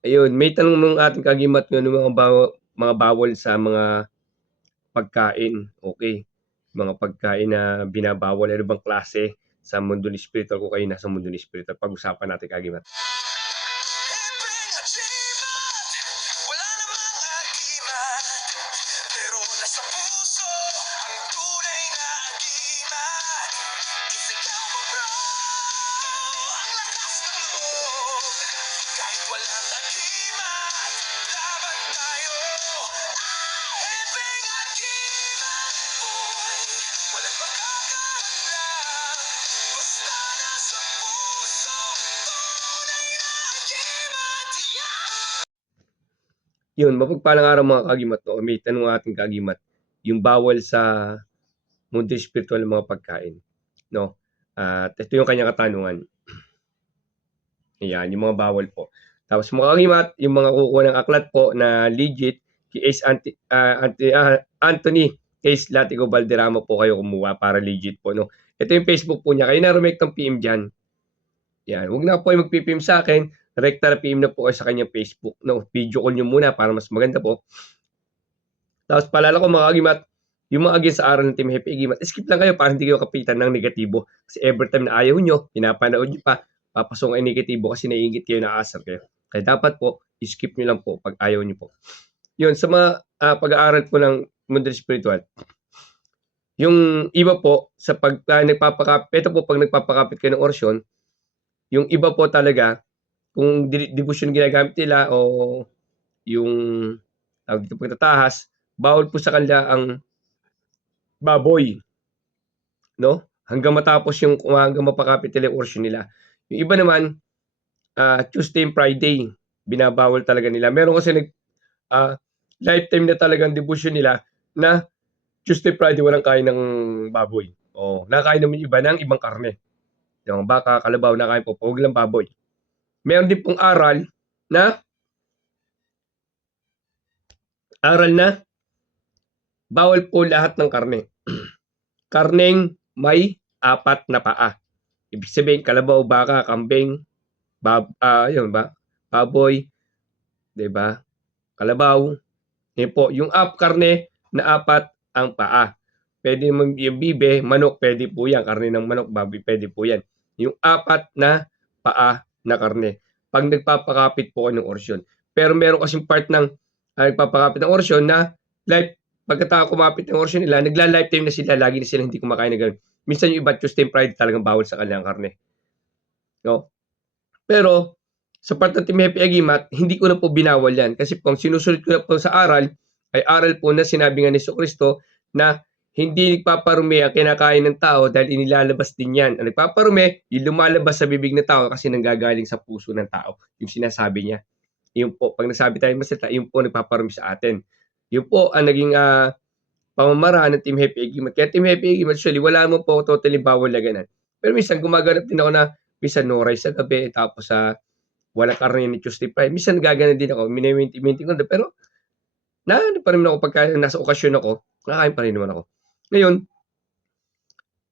Ayun, may tanong ng ating kagimat kung ano mga bawal sa mga pagkain, okey. Mga pagkain na binabawal, ano bang klase sa mundo ng ispiritwal kung kayo nasa mundo ng ispiritwal, pag-usapan natin kagimat. Wala namang agimat, pero nasa puso ang tunay na agimat. Isigaw mo bro, ang lakas ng loob. Kahit walang agimat, laban tayo. Ahiping agimat, boy, walang makakahadlang. Basta nasa puso, tunay na agimat, yeah! Yun, mapagpalang araw mga kagimat 'no, may tanong ang ating kagimat, yung bawal sa mundo espirituwal ng mga pagkain 'no, at ito yung kanyang katanungan. Ayan, yung mga bawal po. Tapos mga kagimat, yung mga kukuha ng aklat po na legit, kay Ace Anthony Ace Latigo Valderrama po kayo kumuha para legit po 'no. Ito yung Facebook po niya, kayo na rumektang PM diyan. Yan, huwag na po kayo magpi-PM sa akin, rekta na PM na po kayo sa kanyang Facebook 'no. Video call niyo muna para mas maganda po. Tapos paalala ko mga kagimat, yung mga against sa aral ng Team Happy Agimat, skip lang kayo para hindi kayo kapitan ng negatibo. Kasi every time na ayaw nyo, pinapanood nyo pa, papasok kayo negatibo kasi naiingit kayo, naaasar kayo. Kaya dapat po, skip nyo lang po pag ayaw nyo po. Yun, sa mga pag-aaral po ng mundo spiritual, yung iba po, sa nagpapakapit, ito po pag nagpapakapit kayo ng orasyon, yung iba po talaga, kung devotion ginagamit nila o yung tawag dito pagtatahas, bawal po sa kanila ang baboy, no? Hanggang matapos hanggang mapakapit nila yung orasyon nila. Yung iba naman, Tuesday and Friday, binabawal talaga nila. Meron kasi uh, lifetime na talagang devotion nila na Tuesday, Friday walang kain ng baboy. O, nakain naman iba ng ibang karne. Yung baka, kalabaw, nakain po, huwag lang baboy. Meron din pong aral na bawal po lahat ng karne. Karneng may 4 na paa. Ibig sabihin, kalabaw, baka, kambing, yun ba? Baboy, 'di ba? Kalabaw, yun po, yung karne na 4 ang paa. Pwede yung bibe, manok, pwede po yan. Karne ng manok, baboy, pwede po yan. Yung 4 na paa na karne. Pag nagpapakapit po kayo ng orasyon. Pero meron kasing part ng nagpapakapit ng orasyon na pagkatapos kumapit ng orasyon nila, nagla-lifetime na sila, lagi na sila hindi kumakain ng ganun. Minsan yung iba, Tuesday and Friday talagang bawal sa kanilang karne. No? Pero, sa part ng Team Happy Agimat, hindi ko na po binawal yan. Kasi kung sinusunod ko na po sa aral, ay aral po na sinabi nga ni Kristo na hindi nagpaparumi ang kinakain ng tao dahil inilalabas din yan. Ang nagpaparumi, yung lumalabas sa bibig ng tao kasi nanggagaling sa puso ng tao. Yung sinasabi niya. Yun po, pag nasabi tayo masalita, yun po nagpaparumi sa atin. Yun po ang naging pamamaraan ng Team Happy Agimat. Kaya Team Happy Agimat, actually, wala mo po totally bawal na ganun. Pero minsan, gumaganap din ako na minsan no rice sa gabi, tapos walang karne ni Tuesday Friday. Minsan gaganan din ako, mini-maintain ko na, pero ano pa rin ako pagka nasa okasyon ako, nakakain pa rin naman ako. Ngayon,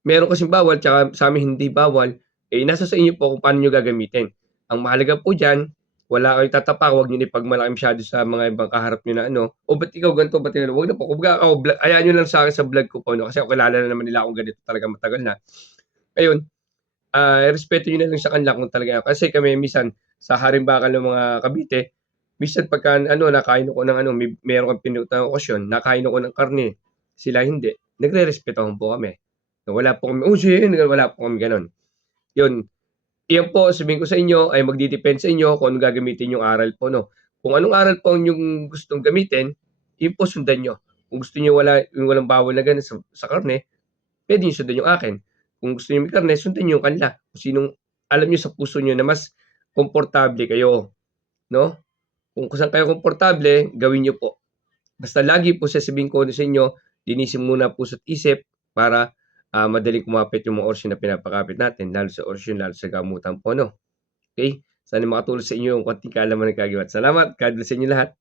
meron kasing bawal, tsaka sa amin hindi bawal, nasa sa inyo po kung paano nyo gagamitin. Ang mahalaga po dyan, wala kayong tatapak, huwag nyo ipagmalaki masyado sa mga ibang kaharap nyo na o ba't ikaw ganito, ba't ikaw, huwag na po, ayahan nyo lang sa akin sa vlog ko po, no? Kasi ako kilala na naman nila akong ganito talaga matagal na. Ngayon, respeto nyo na lang sa kanila kung talaga. Kasi kami minsan, sa harimbakan ng mga Cavite, minsan pagka nakain ako ng meron kang pinutang okasyon, nakain ako ng karne, sila hindi. Nagre-respetahan po kami. Wala po kami, wala po kami ganun. Yun. Iyan po, sabihin ko sa inyo, ay magdidepend sa inyo kung anong gagamitin yung aral po, no? Kung anong aral po yung gustong gamitin, yun po sundan nyo. Kung gusto nyo yung walang bawal na ganun sa karne, pwede nyo sundan yung akin. Kung gusto nyo may karne, sundan nyo yung kanila. Kung sinong alam nyo sa puso nyo na mas komportable kayo, no? Kung saan kayo komportable, gawin nyo po. Basta lagi po sasabihin ko sa inyo, linisin muna puso't isip para madaling kumapit yung mga orasyon na pinapakapit natin, lalo sa orasyon, lalo sa gamutan po, no? Okay? Sana makatulong sa inyo yung konting kaalaman ng kagiwat. Salamat. God bless sa inyo lahat.